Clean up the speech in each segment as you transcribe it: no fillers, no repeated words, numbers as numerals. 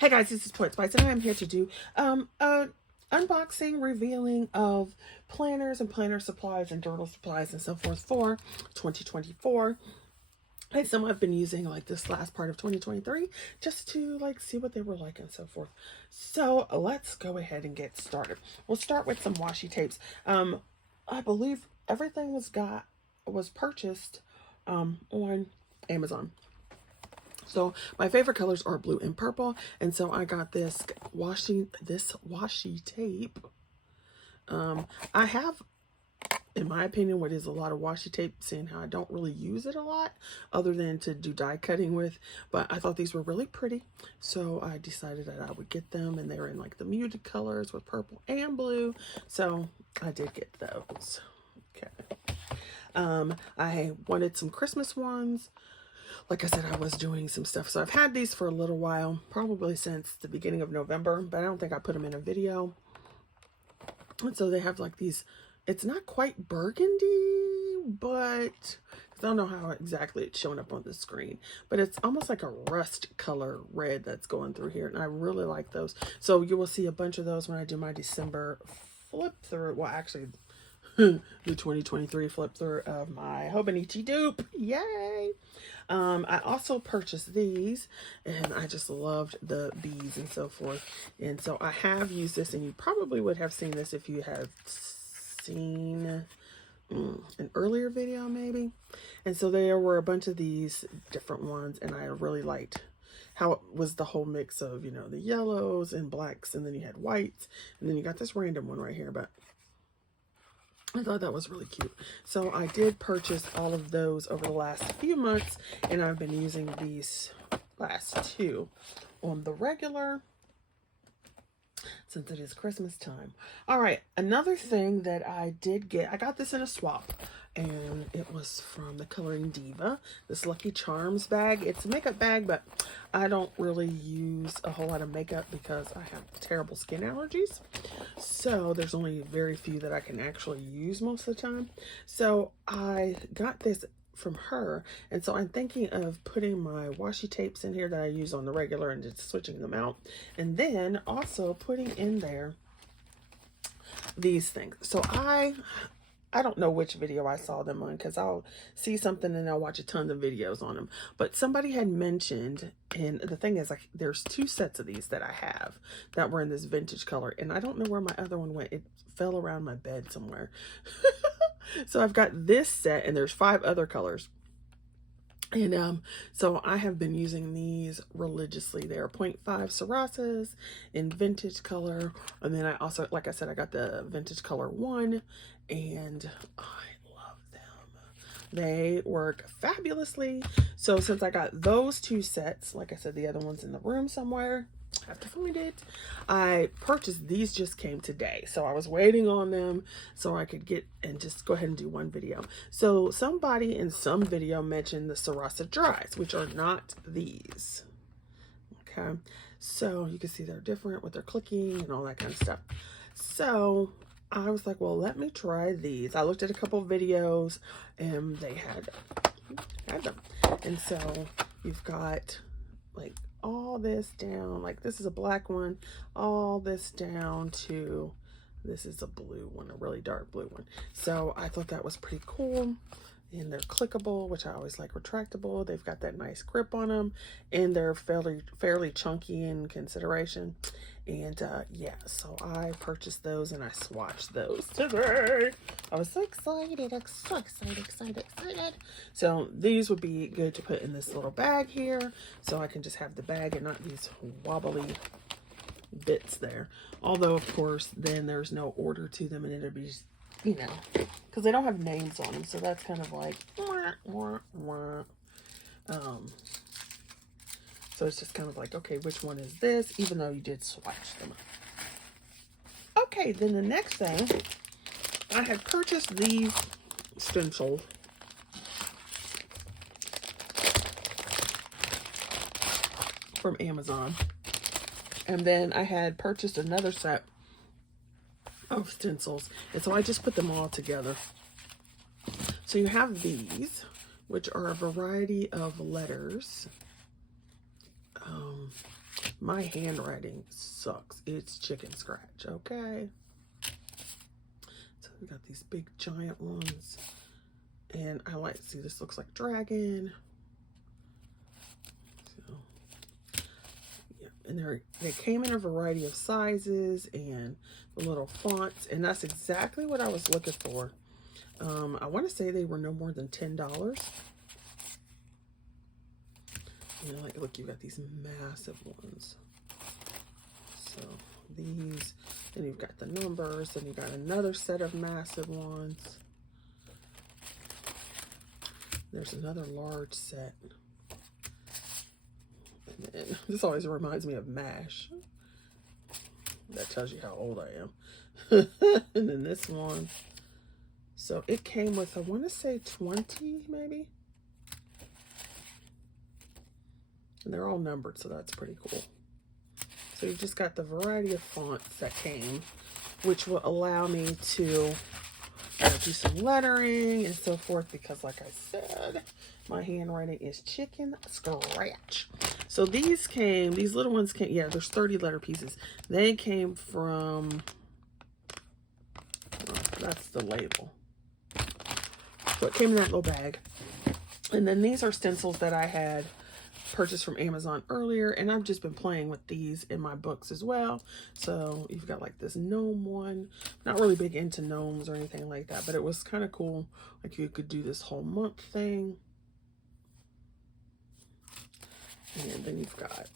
Hey guys, this is Point Spice, and I am here to do a unboxing, revealing of planners and planner supplies and journal supplies and so forth for 2024. And some I've been using like this last part of 2023 just to like see what they were like and so forth. So let's go ahead and get started. We'll start with some washi tapes. I believe everything was purchased on Amazon. So my favorite colors are blue and purple, and so I got this washi tape. I have, in my opinion, what is a lot of washi tape, seeing how I don't really use it a lot other than to do die cutting with, but I thought these were really pretty, so I decided that I would get them, and they were in like the muted colors with purple and blue, so I did get those. Okay. I wanted some Christmas ones. Like I said, I was doing some stuff. So I've had these for a little while, probably since the beginning of November, but I don't think I put them in a video. And so they have like these, it's not quite burgundy, but I don't know how exactly it's showing up on the screen, but it's almost like a rust color red that's going through here. And I really like those. So you will see a bunch of those when I do my December flip through. Well, actually, the 2023 flip through of my Hobonichi dupe. Yay! I also purchased these, and I just loved the beads and so forth. And so I have used this, and you probably would have seen this if you have seen an earlier video maybe. And so there were a bunch of these different ones, and I really liked how it was the whole mix of, you know, the yellows and blacks, and then you had whites, and then you got this random one right here, but I thought that was really cute. So I did purchase all of those over the last few months, and I've been using these last two on the regular since it is Christmas time. All right, another thing that I did get, I got this in a swap, and it was from the Coloring Diva, this Lucky Charms bag. It's a makeup bag, but I don't really use a whole lot of makeup because I have terrible skin allergies. So there's only very few that I can actually use most of the time. So I got this from her, and so I'm thinking of putting my washi tapes in here that I use on the regular and just switching them out, and then also putting in there these things. So I don't know which video I saw them on, because I'll see something and I'll watch a ton of videos on them, but somebody had mentioned, and the thing is, like, there's two sets of these that I have that were in this vintage color, and I don't know where my other one went. It fell around my bed somewhere. So I've got this set, and there's 5 other colors. And so I have been using these religiously. They're 0.5 Sarasas in vintage color. And then I also, like I said, I got the vintage color 1, and I love them. They work fabulously. So since I got those 2 sets, like I said, the other one's in the room somewhere, I have to find it. I purchased these, just came today, so I was waiting on them so I could get and just go ahead and do one video. So somebody in some video mentioned the Sarasa Dries, which are not these. Okay, so you can see they're different with their clicking and all that kind of stuff. So I was like, well, let me try these. I looked at a couple of videos, and they had them. And so you've got like all this down, like this is a black one, all this down to this is a blue one, a really dark blue one. So I thought that was pretty cool, and they're clickable, which I always like. Retractable, they've got that nice grip on them, and they're fairly chunky in consideration. And yeah, so I purchased those, and I swatched those today. I was so excited, so excited. So these would be good to put in this little bag here, so I can just have the bag and not these wobbly bits there. Although, of course, then there's no order to them, and it'll be just, you know, because they don't have names on them, so that's kind of like so it's just kind of like, okay, which one is this, even though you did swatch them up. Okay, then the next thing, I had purchased these stencils from Amazon, and then I had purchased another set of stencils, and so I just put them all together. So you have these, which are a variety of letters. My handwriting sucks. It's chicken scratch, okay? So we got these big giant ones. And I like, see, this looks like dragon. So, yeah, and they came in a variety of sizes and the little fonts, and that's exactly what I was looking for. I want to say they were no more than $10. You know, like, look, you got these massive ones. So these, then you've got the numbers, then you got another set of massive ones. There's another large set. And then, this always reminds me of MASH. That tells you how old I am. And then this one. So it came with, I want to say 20 maybe. And they're all numbered, so that's pretty cool. So you've just got the variety of fonts that came, which will allow me to do some lettering and so forth, because like I said, my handwriting is chicken scratch. So these little ones came, yeah, there's 30 letter pieces. They came from, oh, that's the label. So it came in that little bag. And then these are stencils that I had purchased from Amazon earlier, and I've just been playing with these in my books as well. So you've got like this gnome one. Not really big into gnomes or anything like that, but it was kind of cool. Like you could do this whole month thing. And then you've got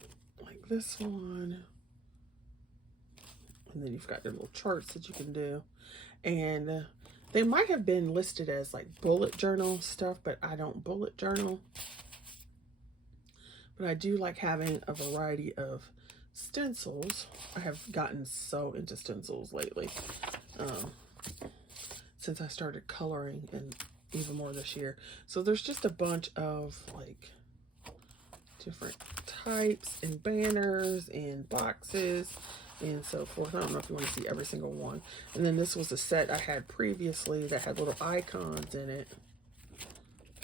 like this one. And then you've got your little charts that you can do. And they might have been listed as like bullet journal stuff, but I don't bullet journal. But I do like having a variety of stencils. I have gotten so into stencils lately. Since I started coloring, and even more this year. So there's just a bunch of like different types and banners and boxes and so forth. I don't know if you want to see every single one. And then this was a set I had previously that had little icons in it.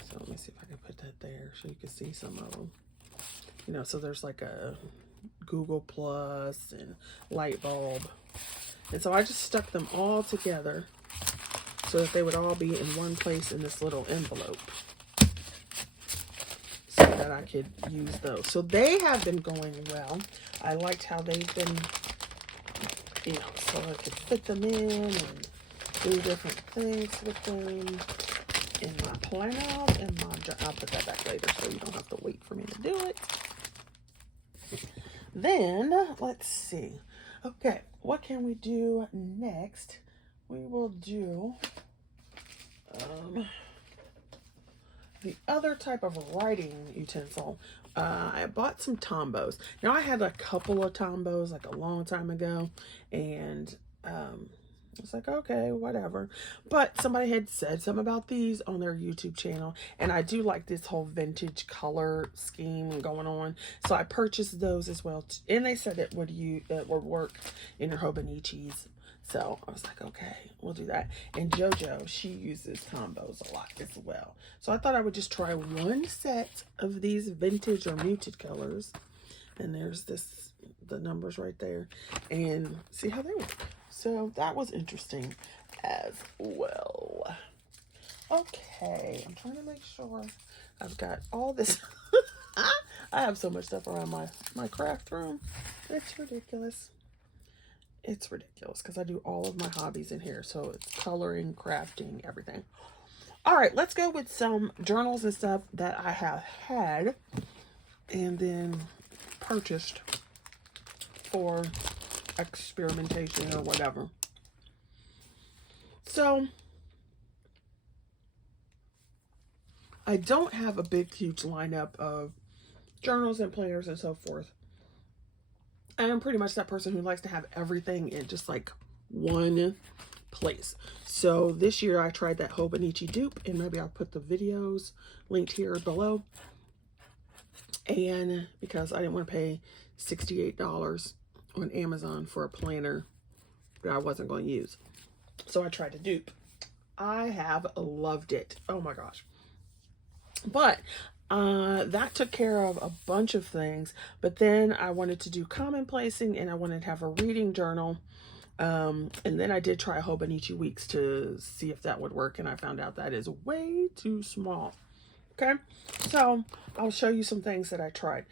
So let me see if I can put that there so you can see some of them. You know, so there's like a Google Plus and light bulb. And so I just stuck them all together so that they would all be in one place in this little envelope, so that I could use those. So they have been going well. I liked how they've been, you know, so I could fit them in and do different things with them in my planner and my, I'll put that back later so you don't have to wait for me to do it. Then, let's see. Okay, what can we do next? We will do the other type of writing utensil. I bought some Tombos. Now, I had a couple of Tombos like a long time ago, and it's like, okay, whatever. But somebody had said something about these on their YouTube channel, and I do like this whole vintage color scheme going on. So I purchased those as well, and they said it would work in your Hobonichis. So I was like, okay, we'll do that. And JoJo, she uses Tombos a lot as well. So I thought I would just try one set of these vintage or muted colors. And there's the numbers right there, and see how they work. So that was interesting as well. Okay, I'm trying to make sure I've got all this. I have so much stuff around my craft room. It's ridiculous. It's ridiculous because I do all of my hobbies in here. So it's coloring, crafting, everything. All right, let's go with some journals and stuff that I have had and then purchased for experimentation or whatever. So I don't have a big huge lineup of journals and planners and so forth. I am pretty much that person who likes to have everything in just like one place. So this year I tried that Hobonichi dupe, and maybe I'll put the videos linked here below. And because I didn't want to pay $68 on Amazon for a planner that I wasn't going to use. So I tried to dupe. I have loved it. Oh my gosh. But that took care of a bunch of things, but then I wanted to do commonplacing and I wanted to have a reading journal. And then I did try Hobonichi Weeks to see if that would work, and I found out that is way too small. Okay, so I'll show you some things that I tried.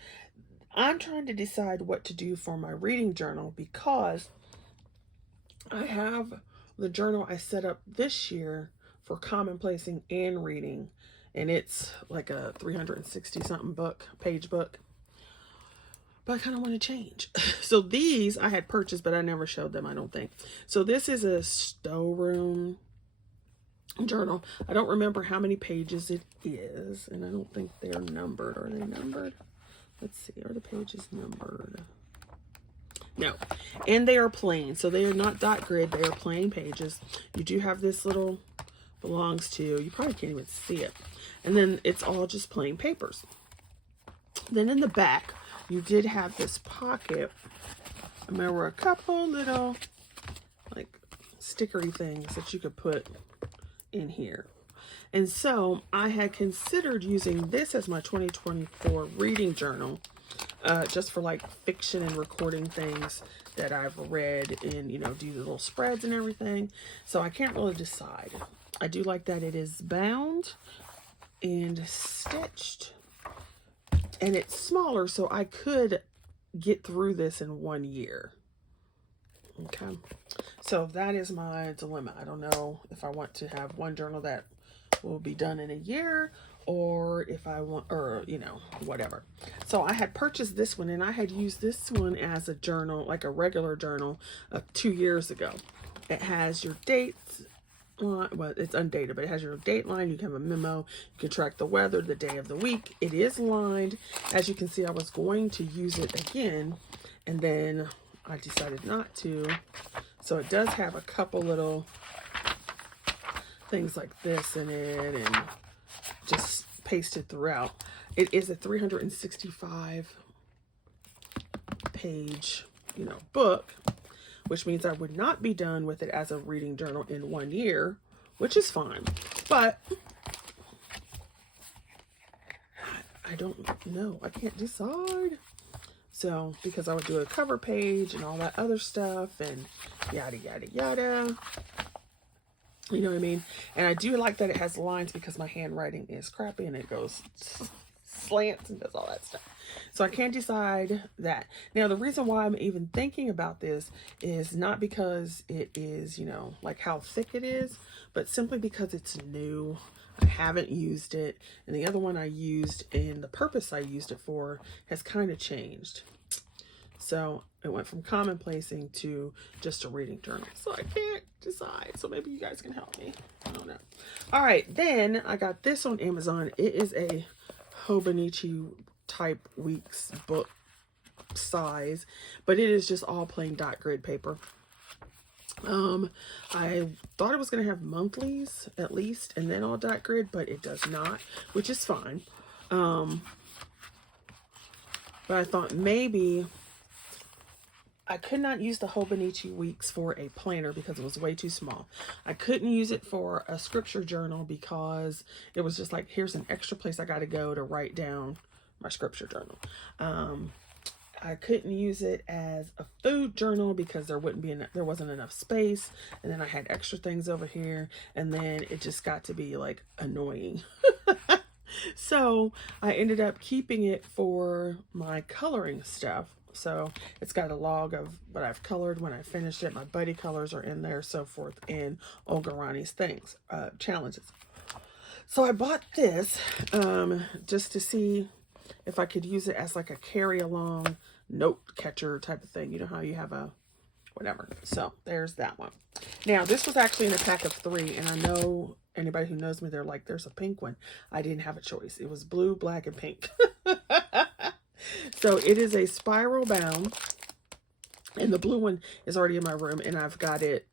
I'm trying to decide what to do for my reading journal because I have the journal I set up this year for commonplacing and reading, and it's like a 360 something page book. But I kind of want to change. So these I had purchased, but I never showed them, I don't think. So this is a storeroom journal. I don't remember how many pages it is, and I don't think they're numbered. Are they numbered? Let's see. Are the pages numbered? No. And they are plain. So they are not dot grid. They are plain pages. You do have this little belongs to. You probably can't even see it. And then it's all just plain papers. Then in the back, you did have this pocket, and there were a couple little like stickery things that you could put in here. And so I had considered using this as my 2024 reading journal, just for like fiction and recording things that I've read and, you know, do the little spreads and everything. So I can't really decide. I do like that it is bound and stitched. And it's smaller, so I could get through this in 1 year. Okay. So that is my dilemma. I don't know if I want to have one journal that will be done in a year, or if I want, or, you know, whatever. So I had purchased this one, and I had used this one as a journal, like a regular journal, 2 years ago. It has your dates. Well, it's undated, but it has your date line. You can have a memo. You can track the weather, the day of the week. It is lined. As you can see, I was going to use it again, and then I decided not to. So it does have a couple little things like this in it, and just pasted throughout. It is a 365 page, you know, book, which means I would not be done with it as a reading journal in 1 year, which is fine. But I don't know. I can't decide. So, because I would do a cover page and all that other stuff and yada, yada, yada. You know what I mean? And I do like that it has lines because my handwriting is crappy and it goes slants and does all that stuff. So I can't decide that. Now, the reason why I'm even thinking about this is not because it is, you know, like how thick it is, but simply because it's new. I haven't used it. And the other one I used, and the purpose I used it for has kind of changed. So it went from commonplacing to just a reading journal. So I can't decide. So maybe you guys can help me. I don't know. All right. Then I got this on Amazon. It is a Hobonichi type weeks book size, but it is just all plain dot grid paper. I thought it was going to have monthlies at least, and then all dot grid, but it does not, which is fine. But I thought maybe I could not use the Hobonichi Weeks for a planner because it was way too small. I couldn't use it for a scripture journal because it was just like, here's an extra place I got to go to write down my scripture journal. I couldn't use it as a food journal because there wasn't enough space, and then I had extra things over here, and then it just got to be like annoying. So I ended up keeping it for my coloring stuff. So it's got a log of what I've colored when I finished it. My buddy colors are in there, so forth, and Olga Rani's things, challenges. So I bought this just to see if I could use it as like a carry along note catcher type of thing. You know how you have a whatever. So there's that one. Now this was actually in a pack of 3, and I know anybody who knows me, they're like, there's a pink one. I didn't have a choice. It was blue, black, and pink. So it is a spiral bound, and the blue one is already in my room, and I've got it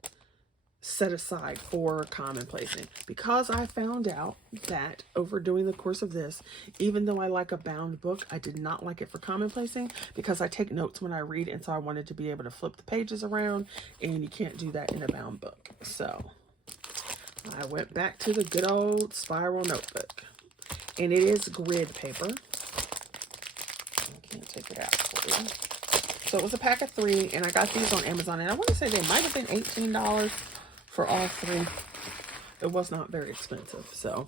set aside for commonplacing because I found out that over doing the course of this, even though I like a bound book, I did not like it for commonplacing because I take notes when I read, and so I wanted to be able to flip the pages around, and you can't do that in a bound book. So I went back to the good old spiral notebook. And it is grid paper. I can't take it out for you. So it was a pack of 3, and I got these on Amazon, and I want to say they might have been $18 for all 3. It was not very expensive. So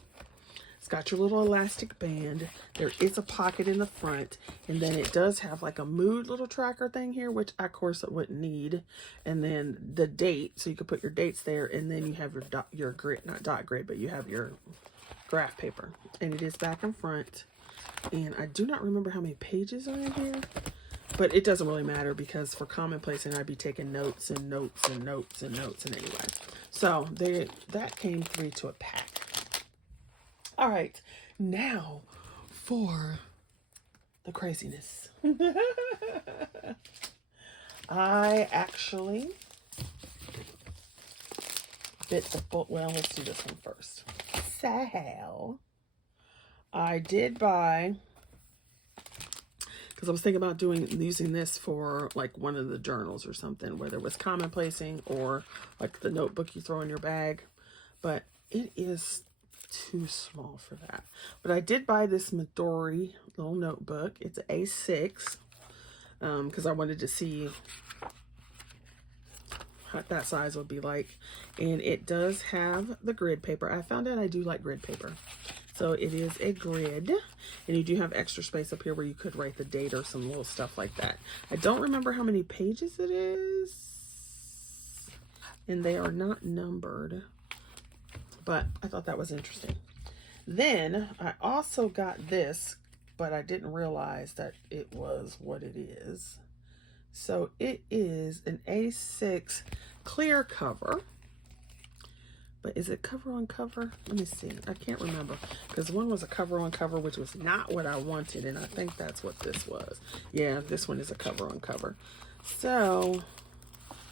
it's got your little elastic band. There is a pocket in the front, and then it does have like a mood little tracker thing here, which of course I wouldn't need. And then the date, so you could put your dates there, and then you have your grid, not dot grid, but you have your graph paper, and it is back and front. And I do not remember how many pages are in here, but it doesn't really matter because for commonplacing, I'd be taking notes and notes and notes and notes and anyway. So that came 3 to a pack. All right, now for the craziness. I actually bit the bullet. Well, let's do this one first. So I did buy, because I was thinking about using this for like one of the journals or something, whether it was commonplacing or like the notebook you throw in your bag, but it is too small for that. But I did buy this Midori little notebook. It's an A6 because I wanted to see what that size would be like, and it does have the grid paper. I found out I do like grid paper. So it is a grid, and you do have extra space up here where you could write the date or some little stuff like that. I don't remember how many pages it is, and they are not numbered, but I thought that was interesting. Then I also got this, but I didn't realize that it was what it is. So it is an A6 clear cover. But is it cover on cover? Let me see. I can't remember, because one was a cover on cover, which was not what I wanted, and I think that's what this was. Yeah, this one is a cover on cover. So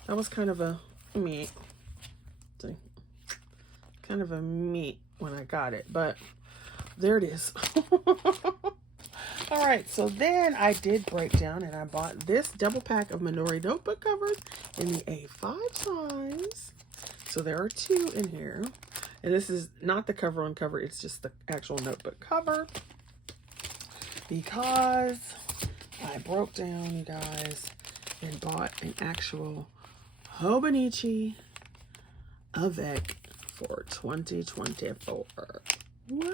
that was kind of a meh. See, kind of a meh when I got it, but there it is. All right, so then I did break down and I bought this double pack of Minori notebook covers in the A5 size. So there are 2 in here, and this is not the cover on cover, it's just the actual notebook cover, because I broke down, you guys, and bought an actual Hobonichi Avec for 2024. What?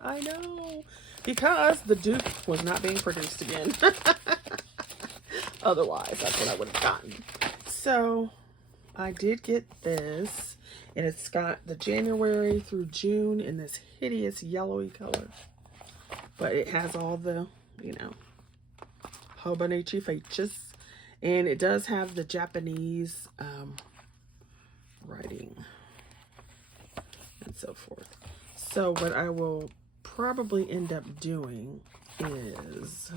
I know, because the Duke was not being produced again. Otherwise, that's what I would have gotten. So I did get this, and it's got the January through June in this hideous yellowy color, but it has all the, you know, Hobonichi features, and it does have the Japanese writing and so forth. So what I will probably end up doing is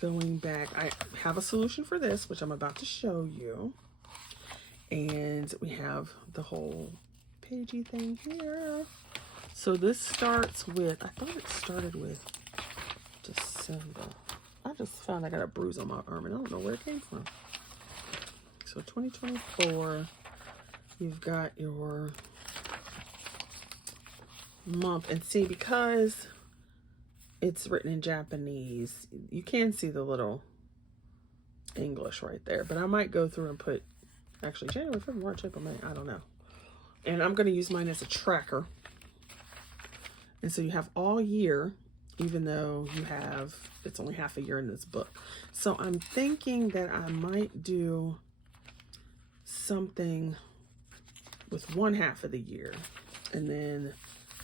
going back. I have a solution for this, which I'm about to show you. And we have the whole pagey thing here. So this starts with, I thought it started with December. I just found I got a bruise on my arm and I don't know where it came from. So 2024, you've got your month. And see, because it's written in Japanese, you can see the little English right there. But I might go through and put, actually, January, February, March, April, May, I don't know. And I'm going to use mine as a tracker. And so you have all year, even though you have, it's only half a year in this book. So I'm thinking that I might do something with one half of the year. And then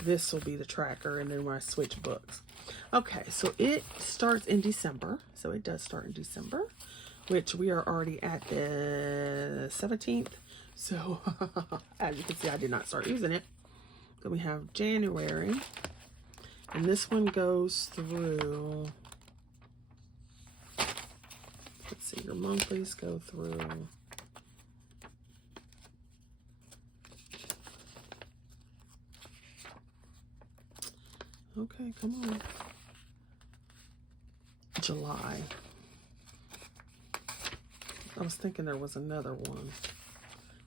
this will be the tracker, and then when I switch books. Okay, so it starts in December. So it does start in December, which we are already at the 17th. So as you can see, I did not start using it. Then we have January, and this one goes through, let's see, your monthlies go through okay, come on, July. I was thinking there was another one.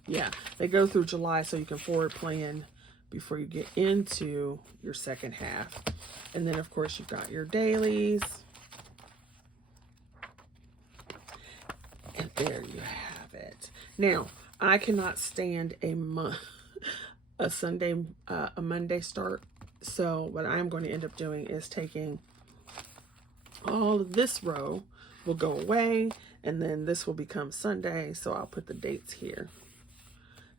Yeah, they go through July, so you can forward plan before you get into your second half. And then, of course, you've got your dailies. And there you have it. Now, I cannot stand a Monday start. So what I'm going to end up doing is taking all of this row will go away, and then this will become Sunday. So I'll put the dates here.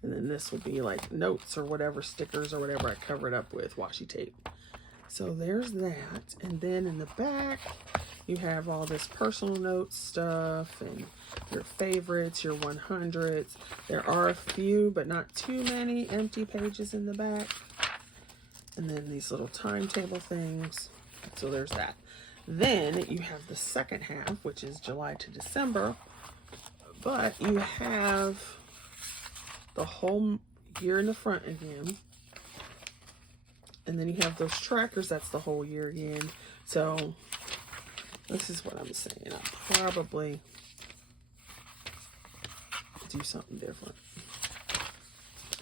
And then this will be like notes or whatever, stickers or whatever I cover it up with washi tape. So there's that. And then in the back, you have all this personal note stuff and your favorites, your 100s. There are a few, but not too many empty pages in the back. And then these little timetable things. So there's that. Then you have the second half, which is July to December. But you have the whole year in the front again. And then you have those trackers, that's the whole year again. So this is what I'm saying. I'll probably do something different.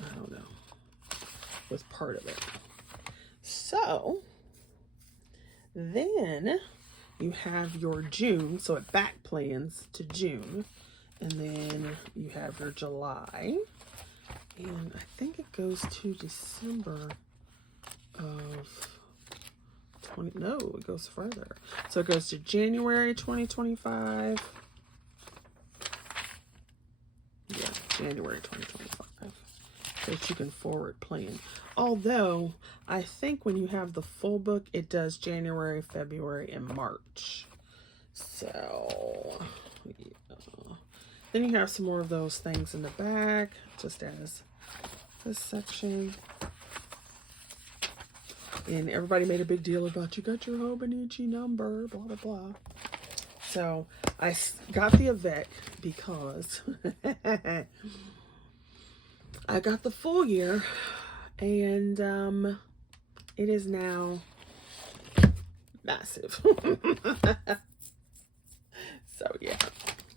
I don't know. With part of it. So then you have your June. So it back plans to June. And then you have your July. And I think it goes to December of 20, no, it goes further. So it goes to January 2025. Yeah, January 2025. So that you can forward plan. Although, I think when you have the full book, it does January, February, and March. So, yeah. Then you have some more of those things in the back, just as this section. And everybody made a big deal about, you got your Hobonichi number, blah, blah, blah. So I got the Avec because I got the full year, and it is now massive. So yeah.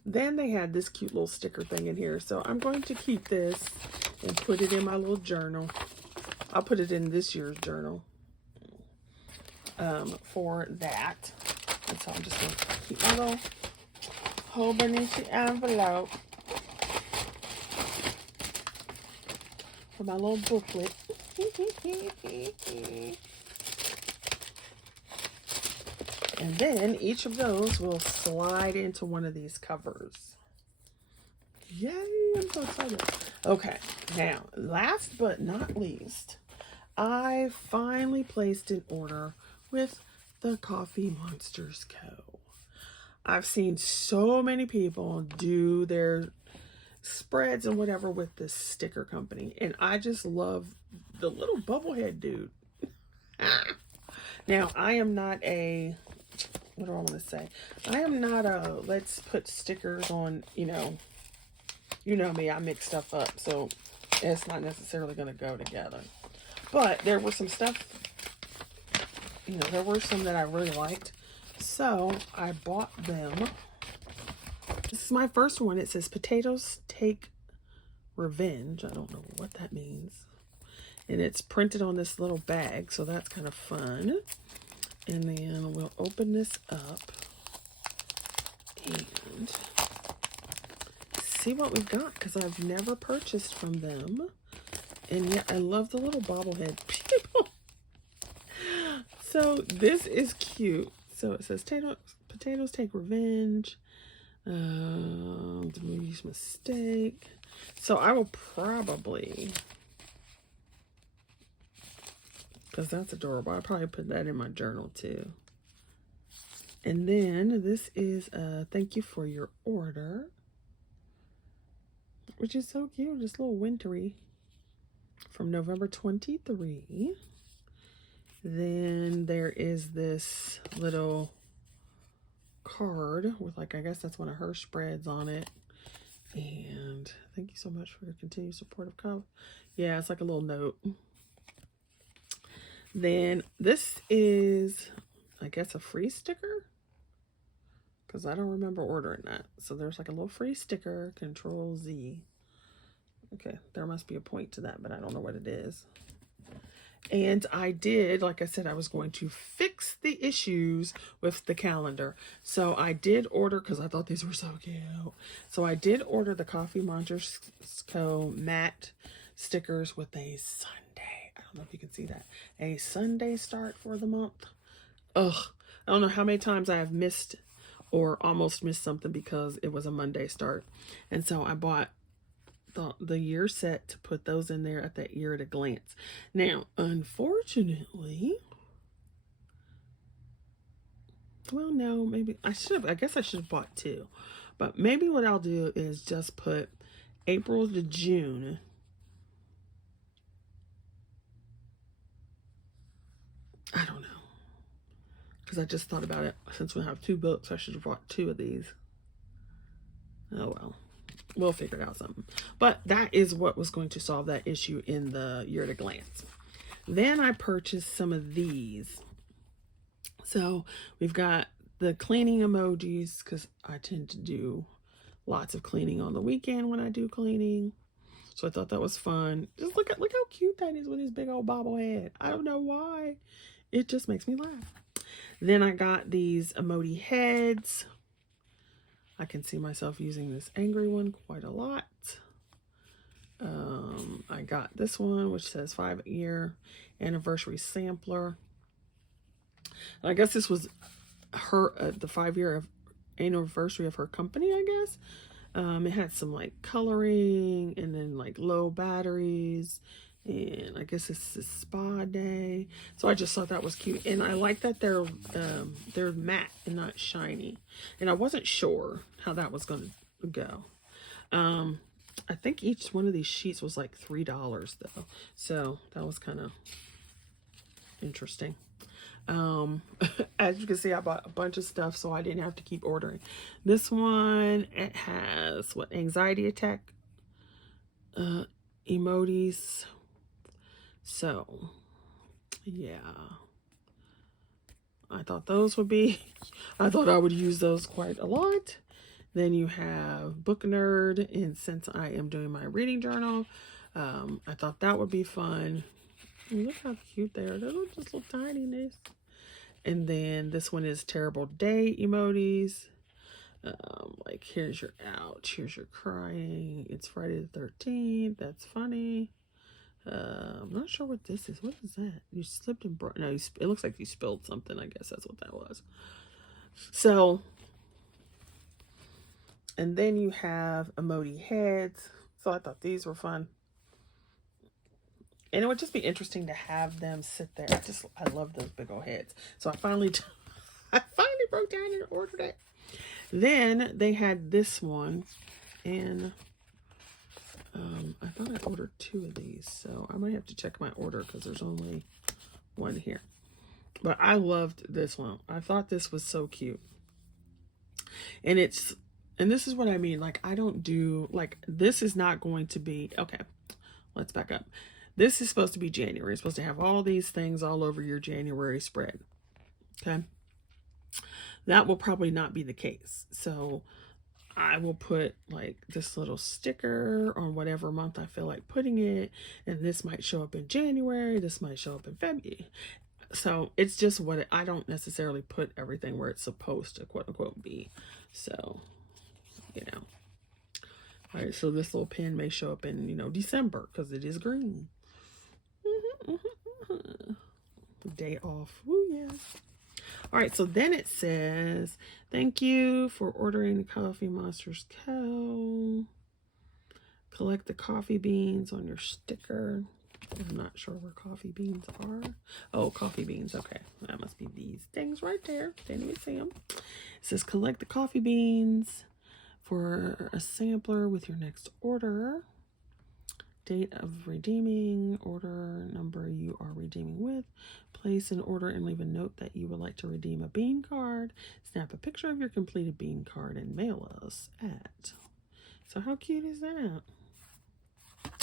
Then they had this cute little sticker thing in here. So I'm going to keep this and put it in my little journal. I'll put it in this year's journal for that. And so I'm just going to keep my little Hobonichi envelope for my little booklet. And then each of those will slide into one of these covers. Yay, I'm so excited. Okay, now, last but not least, I finally placed an order with the Coffemonsterzco. I've seen so many people do their spreads and whatever with this sticker company, and I just love the little bubblehead dude. Now, I am not a, what do I want to say? I am not a, let's put stickers on, you know me, I mix stuff up, so it's not necessarily going to go together. But there were some stuff, there were some that I really liked, so I bought them. This is my first one. It says potatoes take revenge. I don't know what that means. And it's printed on this little bag, so that's kind of fun. And then we'll open this up and see what we've got, because I've never purchased from them. And yet I love the little bobblehead people. So this is cute. So it says potatoes take revenge. The movie's mistake. So I will probably, because that's adorable, I'll probably put that in my journal too. And then this is a thank you for your order, which is so cute, just a little wintry, from November 23. Then there is this little card with, like, I guess that's one of her spreads on it. And thank you so much for your continued support of Coffee. Yeah, it's like a little note. Then this is, I guess, a free sticker, because I don't remember ordering that. So there's like a little free sticker, Control Z. Okay, there must be a point to that, but I don't know what it is. And I did, like I said, I was going to fix the issues with the calendar. So I did order, because I thought these were so cute. So I did order the Coffemonsterzco matte stickers with a Sunday. I don't know if you can see that. A Sunday start for the month. Ugh. I don't know how many times I have missed or almost missed something because it was a Monday start. And so I bought the year set to put those in there at that year at a glance. Now, unfortunately, well, no, maybe I guess I should have bought two. But maybe what I'll do is just put April to June. I don't know. Because I just thought about it. Since we have two books, I should have bought two of these. Oh, well. We'll figure out something. But that is what was going to solve that issue in the year at a glance. Then I purchased some of these. So we've got the cleaning emojis, because I tend to do lots of cleaning on the weekend when I do cleaning. So I thought that was fun. Just look how cute that is with his big old bobblehead. I don't know why. It just makes me laugh. Then I got these emoji heads. I can see myself using this angry one quite a lot. I got this one, which says 5-year anniversary sampler. And I guess this was her the 5-year anniversary of her company, I guess. It had some like coloring and then like low batteries, and I guess it's a spa day. So I just thought that was cute, and I like that they're matte and not shiny. And I wasn't sure how that was going to go. I think each one of these sheets was like $3 though, so that was kind of interesting. As you can see, I bought a bunch of stuff, so I didn't have to keep ordering. This one, it has what, anxiety attack emojis. So yeah, I thought those would be, I thought I would use those quite a lot. Then you have Book Nerd, and since I am doing my reading journal, I thought that would be fun. Look how cute they are. They look just little tininess. And then this one is terrible day emojis. Like, here's your ouch, here's your crying, it's Friday the 13th, that's funny. I'm not sure what this is. What is that? You slipped and broke. No, it looks like you spilled something. I guess that's what that was. So, and then you have emoji heads. So I thought these were fun. And it would just be interesting to have them sit there. I love those big old heads. So I finally broke down and ordered it. Then they had this one, and I thought I ordered two of these, so I might have to check my order because there's only one here. But I loved this one. I thought this was so cute. And this is what I mean. Like, I don't do, like, this is not going to be, okay, let's back up. This is supposed to be January. It's supposed to have all these things all over your January spread. Okay. That will probably not be the case. So I will put like this little sticker on whatever month I feel like putting it. And this might show up in January. This might show up in February. So it's just I don't necessarily put everything where it's supposed to quote unquote be. So, you know. All right. So this little pen may show up in, December because it is green. Day off. Woo, yes. All right, so then it says, thank you for ordering Coffemonsterzco. Collect the coffee beans on your sticker. I'm not sure where coffee beans are. Oh, coffee beans. Okay, that must be these things right there. Didn't even see them. It says, collect the coffee beans for a sampler with your next order. Date of redeeming, order number you are redeeming with, place an order and leave a note that you would like to redeem a bean card. Snap a picture of your completed bean card and mail us at. So how cute is that?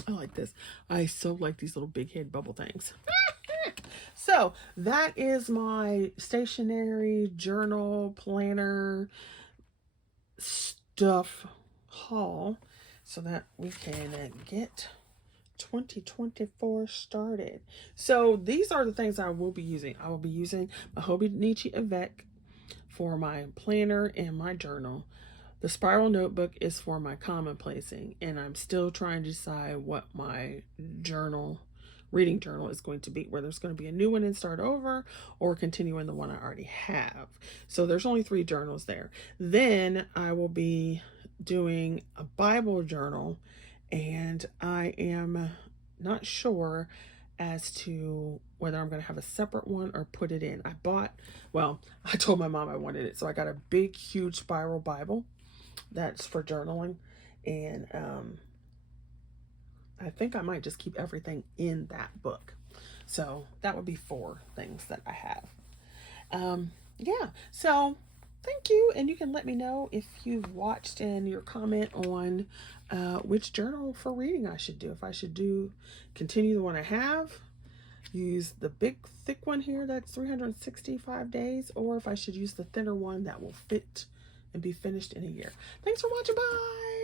I like this. I so like these little big head bubble things. So that is my stationery, journal, planner stuff haul so that we can get 2024 started. So these are the things I will be using. I will be using my Hobonichi Avec for my planner and my journal. The spiral notebook is for my commonplacing, and I'm still trying to decide what my reading journal is going to be, whether it's going to be a new one and start over or continue in the one I already have. So there's only 3 journals there. Then I will be doing a Bible journal, and I am not sure as to whether I'm going to have a separate one or put it in. I told my mom I wanted it, so I got a big, huge spiral Bible that's for journaling, and I think I might just keep everything in that book. So that would be 4 things that I have. Yeah, so thank you, and you can let me know if you've watched and your comment on which journal for reading I should do. If I should continue the one I have, use the big thick one here that's 365 days, or if I should use the thinner one that will fit and be finished in a year. Thanks for watching. Bye.